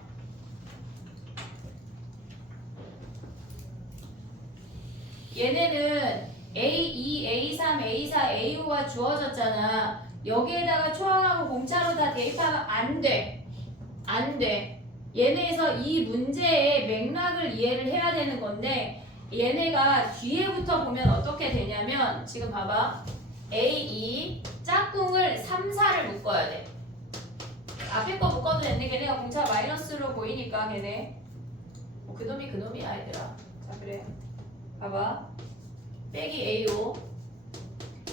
얘네는 A2, A3, A4, A5가 주어졌잖아. 여기에다가 초항하고 공차로 다 대입하면 안 돼. 안 돼. 얘네에서 이 문제의 맥락을 이해를 해야 되는 건데 얘네가 뒤에부터 보면 어떻게 되냐면 지금 봐봐. A2 짝꿍을 3, 4를 묶어야 돼. 앞에 거 묶어도 되는데 걔네가 공차 마이너스로 보이니까 걔네 뭐 그놈이 그놈이야 얘들아. 자 그래. 봐봐. 빼기 A5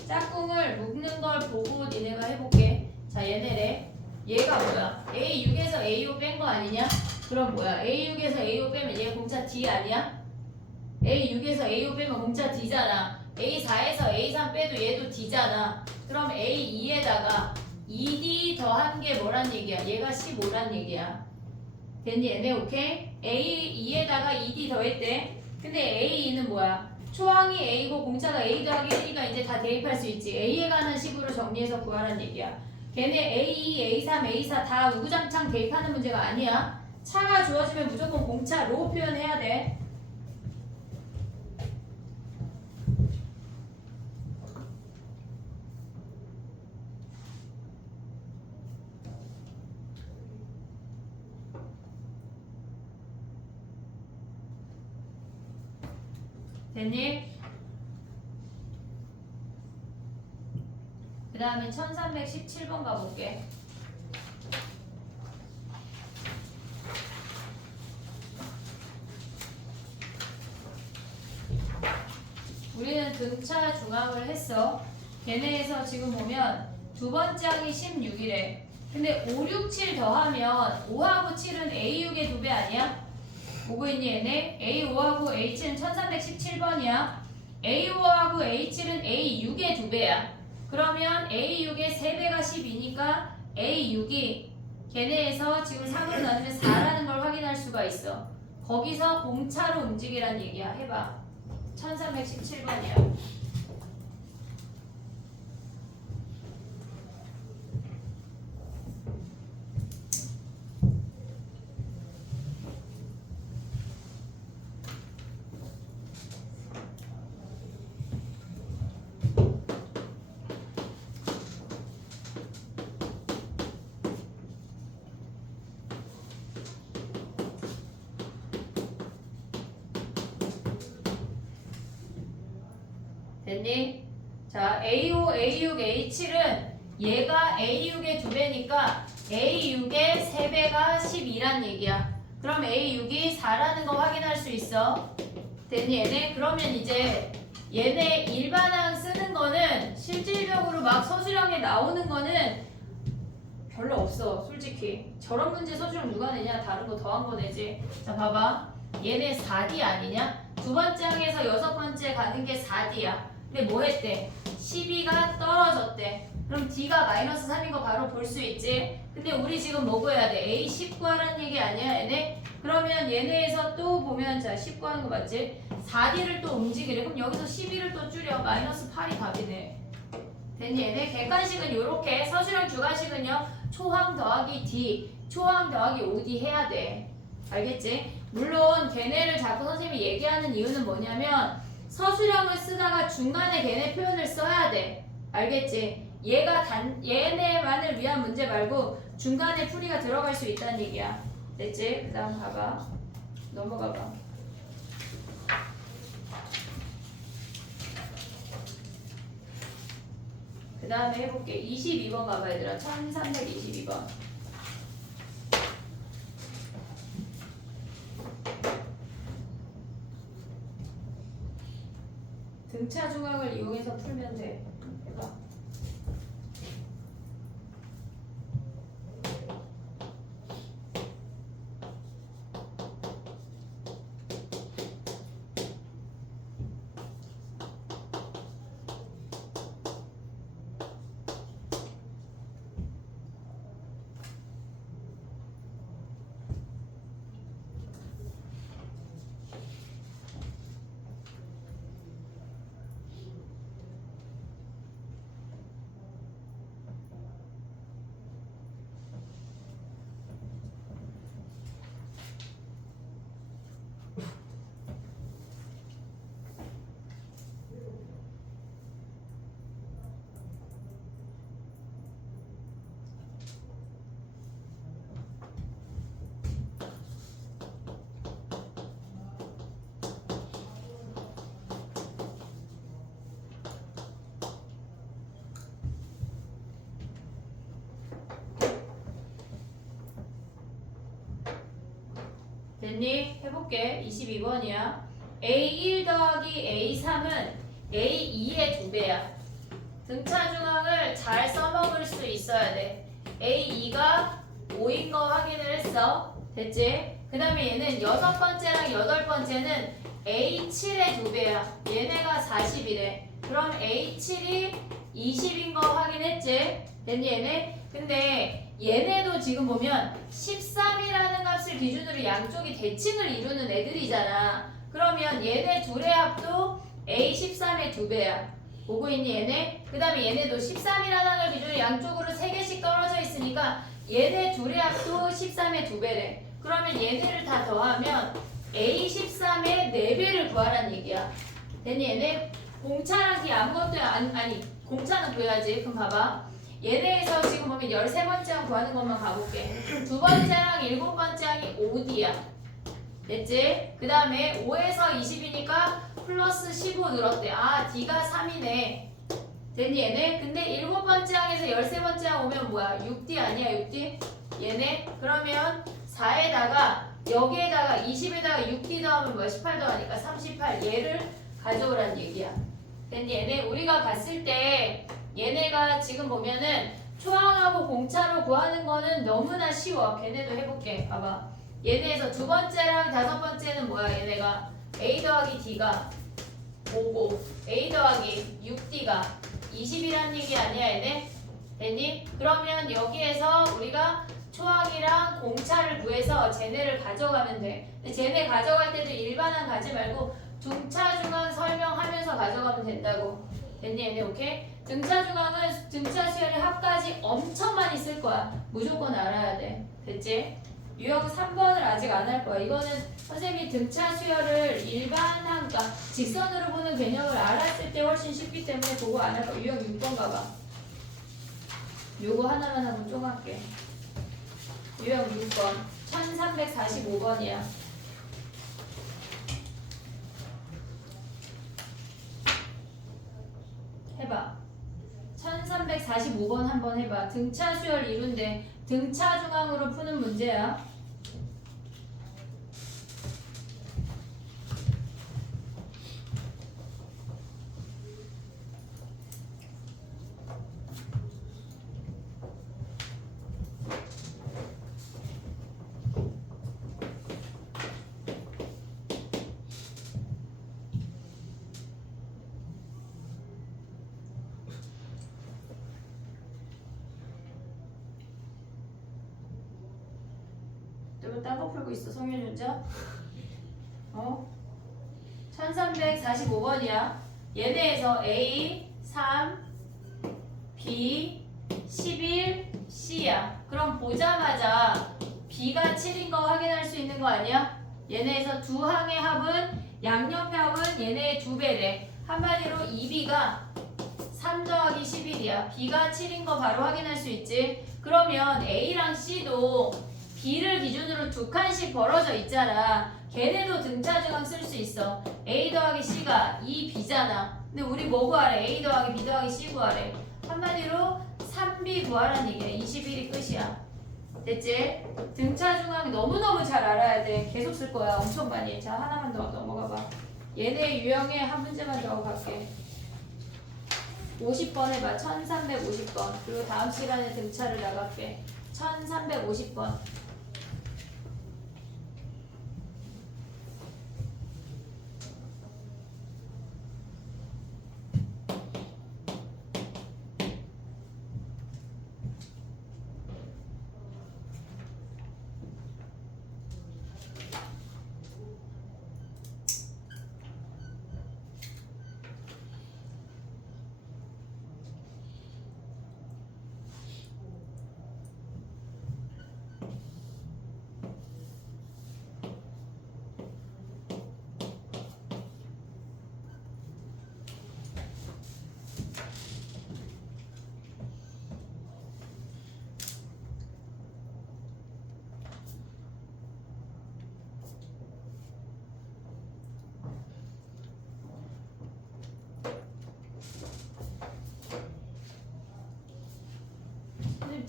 짝꿍을 묶는 걸 보고 니네가 해볼게. 자 얘네래. 얘가 뭐야? A6에서 A5 뺀 거 아니냐? 그럼 뭐야? A6에서 A5 빼면 얘 공차 D 아니야? A6에서 A5 빼면 공차 D잖아. A4에서 A3 빼도 얘도 D잖아. 그럼 A2에다가 2D 더한 게 뭐란 얘기야? 얘가 15란 얘기야. 됐니? 얘네 오케이? A2에다가 2D 더했대. 근데 A2는 뭐야? 초항이 A고 공차가 A 더하기 1이니까 이제 다 대입할 수 있지. A에 관한 식으로 정리해서 구하란 얘기야. 걔네 A2, A3, A4 다 우구장창 대입하는 문제가 아니야. 차가 주어지면 무조건 공차로 표현해야 돼. 됐니? 그 다음에 1317번 가볼게. 우리는 등차 중앙을 했어. 걔네에서 지금 보면 두 번째 항이 16이래. 근데 5, 6, 7 더하면 5하고 7은 A6의 2배 아니야? 보고 있니 얘네? A5하고 A7은 1317번이야. A5하고 A7은 A6의 2배야. 그러면 A6의 3배가 12니까 A6이 걔네에서 지금 3으로 나누면 4라는 걸 확인할 수가 있어. 거기서 공차로 움직이란 얘기야. 해봐. 1317번이야. 됐니? 자, A5, A6, A7은 얘가 A6의 2배니까 A6의 3배가 12란 얘기야. 그럼 A6이 4라는 거 확인할 수 있어. 됐니 얘네? 그러면 이제 얘네 일반항 쓰는 거는 실질적으로 막 서술형에 나오는 거는 별로 없어. 솔직히. 저런 문제 서술형 누가 내냐? 다른 거 더한 거 내지. 자, 봐봐. 얘네 4D 아니냐? 두 번째 항에서 여섯 번째 가는 게 4D야. 근데 뭐 했대? 12가 떨어졌대. 그럼 D가 마이너스 3인 거 바로 볼 수 있지? 근데 우리 지금 뭐 구해야 돼? A 10 구하라는 얘기 아니야 얘네? 그러면 얘네에서 또 보면 자 10 구하는 거 맞지? 4D를 또 움직이래. 그럼 여기서 12를 또 줄여. 마이너스 8이 답이네. 됐니 얘네? 객관식은 요렇게 서술형 주관식은요 초항 더하기 D, 초항 더하기 5D 해야 돼. 알겠지? 물론 걔네를 자꾸 선생님이 얘기하는 이유는 뭐냐면 서술형을 쓰다가 중간에 걔네 표현을 써야 돼. 알겠지? 얘네만을 위한 문제 말고 중간에 풀이가 들어갈 수 있다는 얘기야. 됐지? 그 다음 봐봐. 넘어가봐. 그 다음에 해볼게. 22번 가봐 얘들아. 1322번. 등차 중앙을 이용해서 풀면 돼. 해봐. 됐니? 해볼게. 22번이야. A1 더하기 A3은 A2의 2배야. 등차 중앙을 잘 써먹을 수 있어야 돼. A2가 5인 거 확인을 했어. 됐지? 그 다음에 얘는 6번째랑 8번째는 A7의 2배야. 얘네가 40이래. 그럼 A7이 20인 거 확인했지? 됐니 얘네? 근데 얘네도 지금 보면 13이라는 값을 기준으로 양쪽이 대칭을 이루는 애들이잖아. 그러면 얘네 둘의 합도 A13의 2배야. 보고 있니 얘네? 그 다음에 얘네도 13이라는 걸 기준으로 양쪽으로 3개씩 떨어져 있으니까 얘네 둘의 합도 13의 2배래. 그러면 얘네를 다 더하면 A13의 4배를 구하란 얘기야. 됐니 얘네? 공차랑 이 아무것도 아니 공차는 구해야지. 그럼 봐봐. 얘네에서 지금 보면 13번째랑 구하는 것만 가볼게. 2번째랑 7번째랑이 5D야. 됐지? 그 다음에 5에서 20이니까 플러스 15 늘었대. 아, D가 3이네. 됐니 얘네? 근데 7번째 항에서 13번째 항 오면 뭐야? 6D 아니야 6D? 얘네? 그러면 4에다가 여기에다가 20에다가 6D 더하면 뭐야? 18 더하니까 38. 얘를 가져오란 얘기야. 됐니 얘네? 우리가 봤을 때 얘네가 지금 보면은 초항하고 공차로 구하는 거는 너무나 쉬워. 걔네도 해볼게. 봐봐. 얘네에서 2번째랑 5번째는 뭐야? 얘네가 A 더하기 D가 5고 A 더하기 6D가 20이란 얘기 아니야 얘네? 됐니? 그러면 여기에서 우리가 초항이랑 공차를 구해서 쟤네를 가져가면 돼. 근데 쟤네 가져갈 때도 일반항 가지 말고 등차 중항 설명하면서 가져가면 된다고. 됐니 얘네? 오케이? 등차 중항은 등차 수열의 합까지 엄청 많이 쓸 거야. 무조건 알아야 돼. 됐지? 유형 3번을 아직 안 할 거야. 이거는 선생님이 등차 수열을 일반항, 그러니까 직선으로 보는 개념을 알았을 때 훨씬 쉽기 때문에 그거 안 할 거야. 유형 6번 가봐. 요거 하나만 하고 좀 할게. 유형 6번 1345번이야. 해봐. 1345번 한번 해봐. 등차 수열 이룬데 등차 중앙으로 푸는 문제야. 또 딴 거 풀고 있어 성윤윤자? 1345번이야. 얘네에서 A, 3, B, 11, C야. 그럼 보자마자 B가 7인 거 확인할 수 있는 거 아니야? 얘네에서 두 항의 합은 양옆의 합은 얘네의 2배래. 한마디로 2B가 3 더하기 11이야. B가 7인 거 바로 확인할 수 있지. 그러면 A랑 C도 B를 기준으로 2칸씩 벌어져 있잖아. 걔네도 등차 중앙 쓸 수 있어. A 더하기 C가 2B잖아. 근데 우리 뭐 구하래? A 더하기 B 더하기 C 구하래. 한마디로 3B 구하라는 얘기야. 21이 끝이야. 됐지? 등차 중앙 너무너무 잘 알아야 돼. 계속 쓸 거야. 엄청 많이. 자, 하나만 더 넘어가 봐. 얘네 유형에 한 문제만 더 갈게. 50번 해봐. 1350번. 그리고 다음 시간에 등차를 나갈게. 1350번.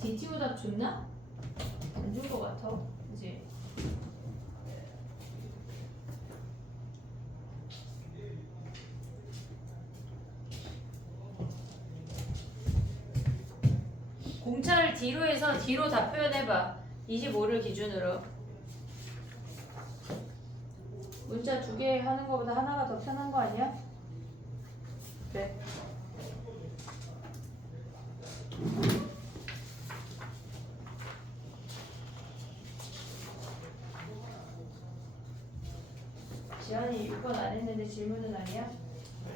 DTO 답 줬나? 안 준 거 같아. 그치? 공차를 D로 해서 D로 다 표현해봐. 25를 기준으로. 문자 2개 하는 것보다 하나가 더 편한 거 아니야? 그래. 지연이 6번 안 했는데 질문은 아니야?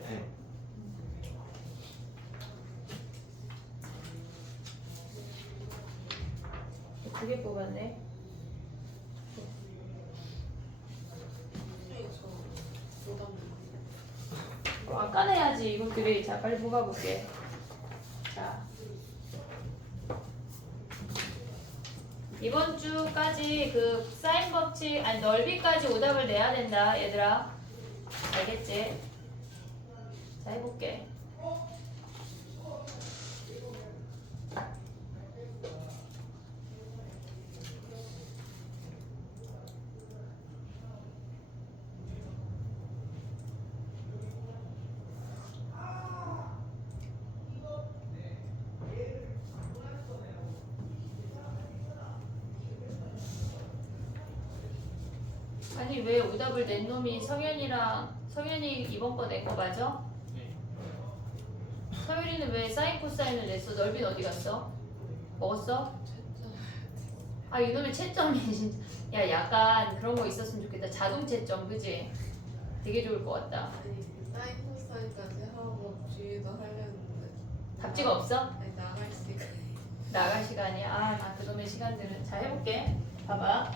네. 2개 뽑았네. 아까 내야지 이것들이. 자, 빨리 뽑아볼게. 자, 이번 주까지 그 사인 법칙, 아니 넓이까지 오답을 내야 된다, 얘들아. 알겠지? 자, 해볼게. 아니 왜 오답을 낸 놈이 성현이 이번 거 낸 거 맞아? 네. 서율이는 왜 사인 코사인을 냈어? 넓이는 어디 갔어? 먹었어? 아 이놈의 채점이 진짜. 야 약간 그런 거 있었으면 좋겠다. 자동 채점 그지? 되게 좋을 것 같다. 아니 사인 코사인까지 하고 뒤에도 하려는데 답지가 없어? 아니 나갈 시간 나갈 시간이. 아 나 그놈의 시간들은. 자 해볼게. 봐봐.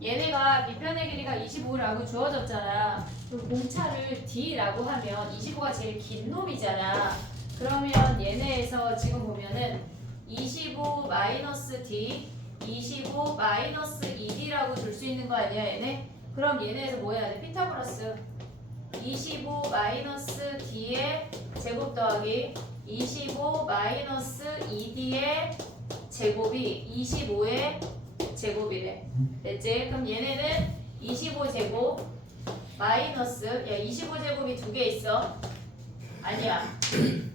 얘네가 밑변의 길이가 25라고 주어졌잖아. 그럼 공차를 D라고 하면 25가 제일 긴 놈이잖아. 그러면 얘네에서 지금 보면은 25 마이너스 D, 25 마이너스 2D라고 줄 수 있는 거 아니야 얘네? 그럼 얘네에서 뭐 해야 돼? 피타고라스 25 마이너스 D의 제곱 더하기 25 마이너스 2D의 제곱이 25의 제곱이래. 됐지? 그럼 얘네는 25제곱 마이너스, 야 25제곱이 2개 있어. 아니야.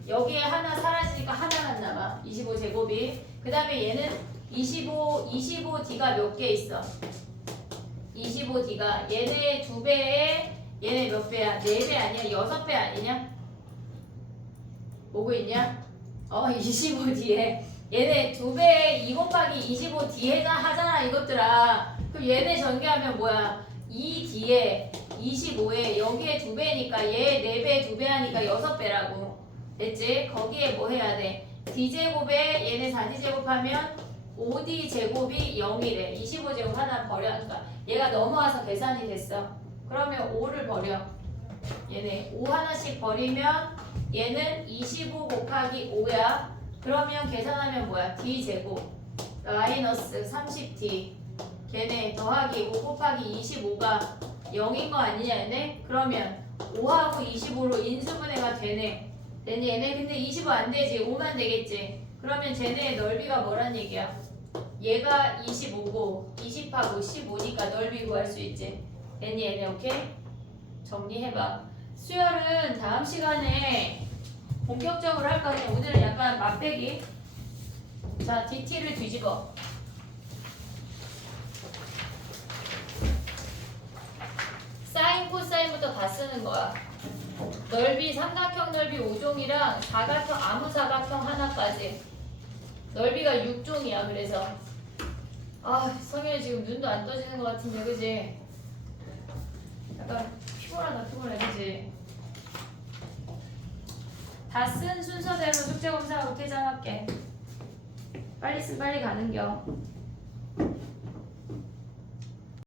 여기에 하나 사라지니까 하나만 남아. 25제곱이. 그 다음에 얘는 25D가 몇 개 있어? 25D가 얘네 2배에 얘네 몇 배야? 4배 아니야? 6배 아니냐? 보고 있냐? 25D에 얘네 2배에 2 곱하기 25D에다 하잖아 이것들아. 그럼 얘네 전개하면 뭐야? 2D에 25에 여기에 2배니까 얘 4배 2배 하니까 6배라고. 됐지? 거기에 뭐 해야 돼? D제곱에 얘네 4D제곱 하면 5D제곱이 0이래. 25제곱 하나 버려. 그러니까 얘가 넘어와서 계산이 됐어. 그러면 5를 버려. 얘네 5 하나씩 버리면 얘는 25 곱하기 5야. 그러면 계산하면 뭐야? D제곱 마이너스 30D 걔네 더하기 5 곱하기 25가 0인 거 아니냐 얘네? 그러면 5하고 25로 인수분해가 되네. 됐니 얘네? 근데 25 안 되지. 5만 되겠지. 그러면 쟤네의 넓이가 뭐란 얘기야? 얘가 25고 20하고 15니까 넓이 구할 수 있지. 됐니 얘네? 오케이? 정리해봐. 수열은 다음 시간에 본격적으로 할 거니 오늘은 약간 맛배기. 자, DT를 뒤집어. 사인, 코사인부터 다 쓰는 거야. 넓이, 삼각형 넓이 5종이랑 사각형, 아무 사각형 하나까지. 넓이가 6종이야, 그래서. 아, 성현이 지금 눈도 안 떠지는 것 같은데, 그지? 약간 피곤하다, 피곤해, 그지? 다 쓴 순서대로 숙제검사하고 퇴장할게. 빨리 쓰면 빨리 가는겨.